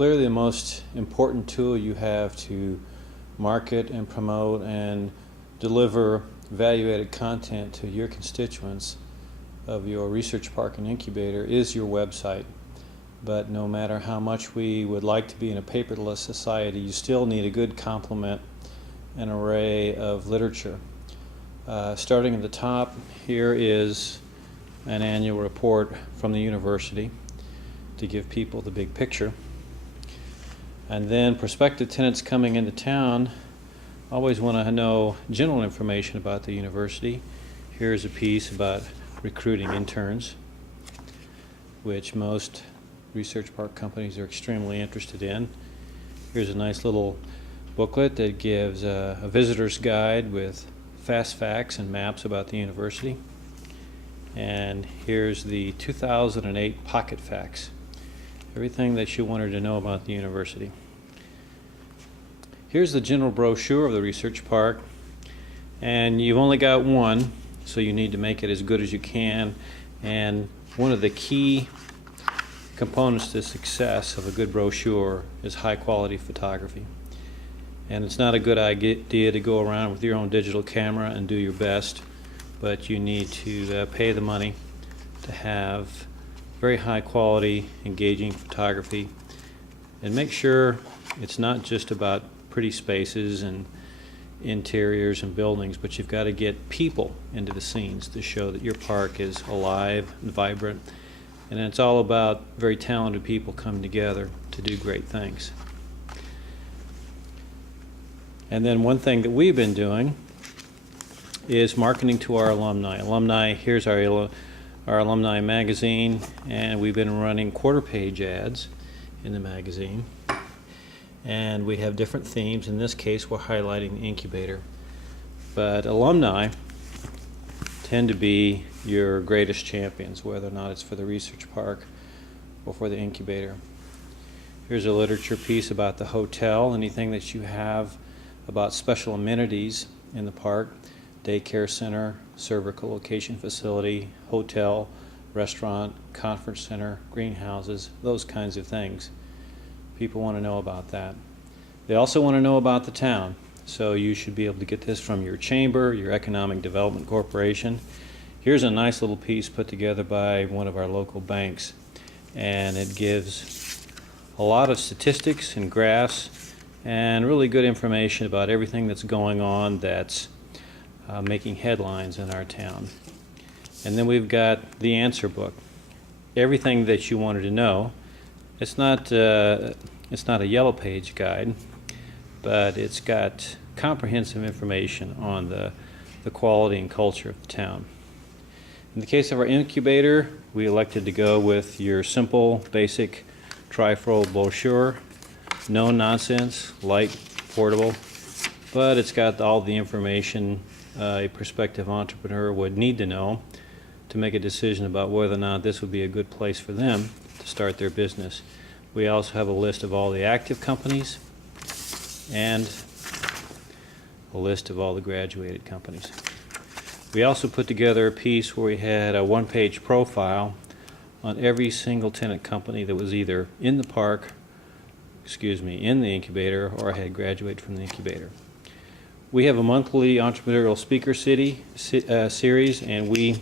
clearly the most important tool you have to market and promote and deliver value-added content to your constituents of your research park and incubator is your website. But no matter how much we would like to be in a paperless society, you still need a good complement and array of literature. Starting at the top, here is an annual report from the university to give people the big picture. And then prospective tenants coming into town always want to know general information about the university. Here's a piece about recruiting interns, which most research park companies are extremely interested in. Here's a nice little booklet that gives a visitor's guide with fast facts and maps about the university. And here's the 2008 Pocket Facts. Everything that you wanted to know about the university. Here's the general brochure of the research park, and you've only got one, so you need to make it as good as you can. And one of the key components to success of a good brochure is high quality photography. And it's not a good idea to go around with your own digital camera and do your best, but you need to pay the money to have very high quality, engaging photography, and make sure it's not just about pretty spaces and interiors and buildings, but you've got to get people into the scenes to show that your park is alive and vibrant. And it's all about very talented people coming together to do great things. And then one thing that we've been doing is marketing to our alumni. Here's our alumni magazine, and we've been running quarter-page ads in the magazine. And we have different themes. In this case, we're highlighting the incubator. But alumni tend to be your greatest champions, whether or not it's for the research park or for the incubator. Here's a literature piece about the hotel, anything that you have about special amenities in the park: daycare center, server co-location facility, hotel, restaurant, conference center, greenhouses, those kinds of things. People want to know about that. They also want to know about the town, so you should be able to get this from your chamber, your economic development corporation. Here's a nice little piece put together by one of our local banks, and it gives a lot of statistics and graphs and really good information about everything that's going on that's making headlines in our town. And then we've got the answer book. Everything that you wanted to know. It's not a yellow page guide, but it's got comprehensive information on the quality and culture of the town. In the case of our incubator, we elected to go with your simple, basic trifold brochure. No nonsense, light, portable, but it's got all the information a prospective entrepreneur would need to know to make a decision about whether or not this would be a good place for them to start their business. We also have a list of all the active companies and a list of all the graduated companies. We also put together a piece where we had a one-page profile on every single tenant company that was either in the park, in the incubator, or had graduated from the incubator. We have a monthly entrepreneurial speaker series, and we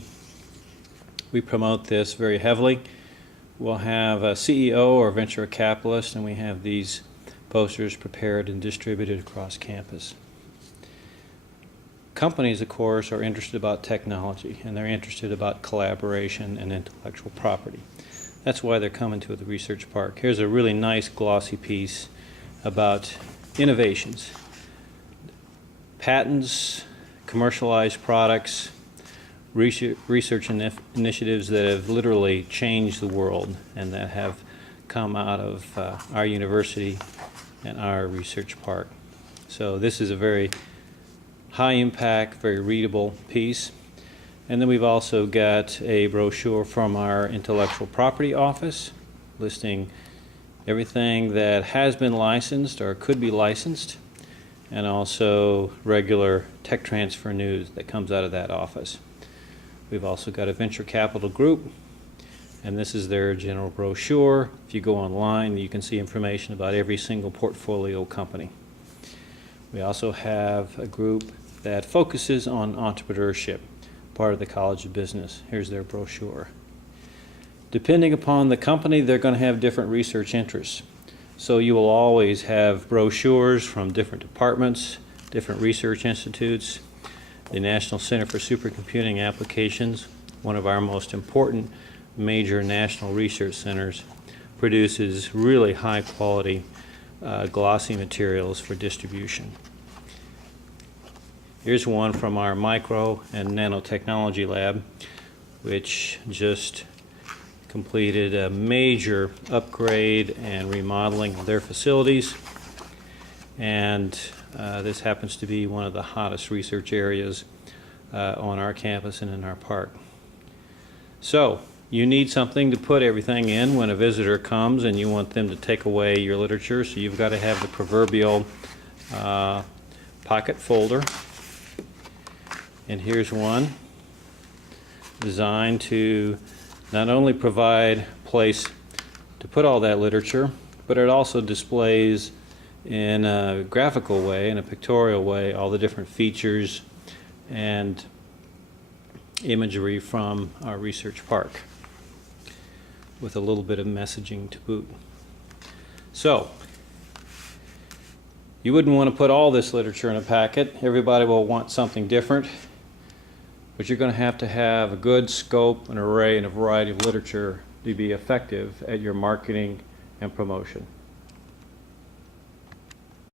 promote this very heavily. We'll have a CEO or venture capitalist, and we have these posters prepared and distributed across campus. Companies, of course, are interested about technology, and they're interested about collaboration and intellectual property. That's why they're coming to the research park. Here's a really nice glossy piece about innovations, patents, commercialized products, research initiatives that have literally changed the world and that have come out of our university and our research park. So this is a very high impact, very readable piece. And then we've also got a brochure from our intellectual property office listing everything that has been licensed or could be licensed, and also regular tech transfer news that comes out of that office. We've also got a venture capital group And this is their general brochure. If you go online, you can see information about every single portfolio company. We also have a group that focuses on entrepreneurship, part of the College of Business. Here's their brochure. Depending upon the company, they're going to have different research interests. So you will always have brochures from different departments, different research institutes. The National Center for Supercomputing Applications, one of our most important major national research centers, produces really high quality glossy materials for distribution. Here's one from our micro and nanotechnology lab, which just completed a major upgrade and remodeling of their facilities. And this happens to be one of the hottest research areas on our campus and in our park. So you need something to put everything in when a visitor comes and you want them to take away your literature, so you've got to have the proverbial pocket folder. And here's one designed to not only provide a place to put all that literature, but it also displays in a graphical way, in a pictorial way, all the different features and imagery from our research park, with a little bit of messaging to boot. So, you wouldn't want to put all this literature in a packet. Everybody will want something different, but you're going to have a good scope, an array, and a variety of literature to be effective at your marketing and promotion.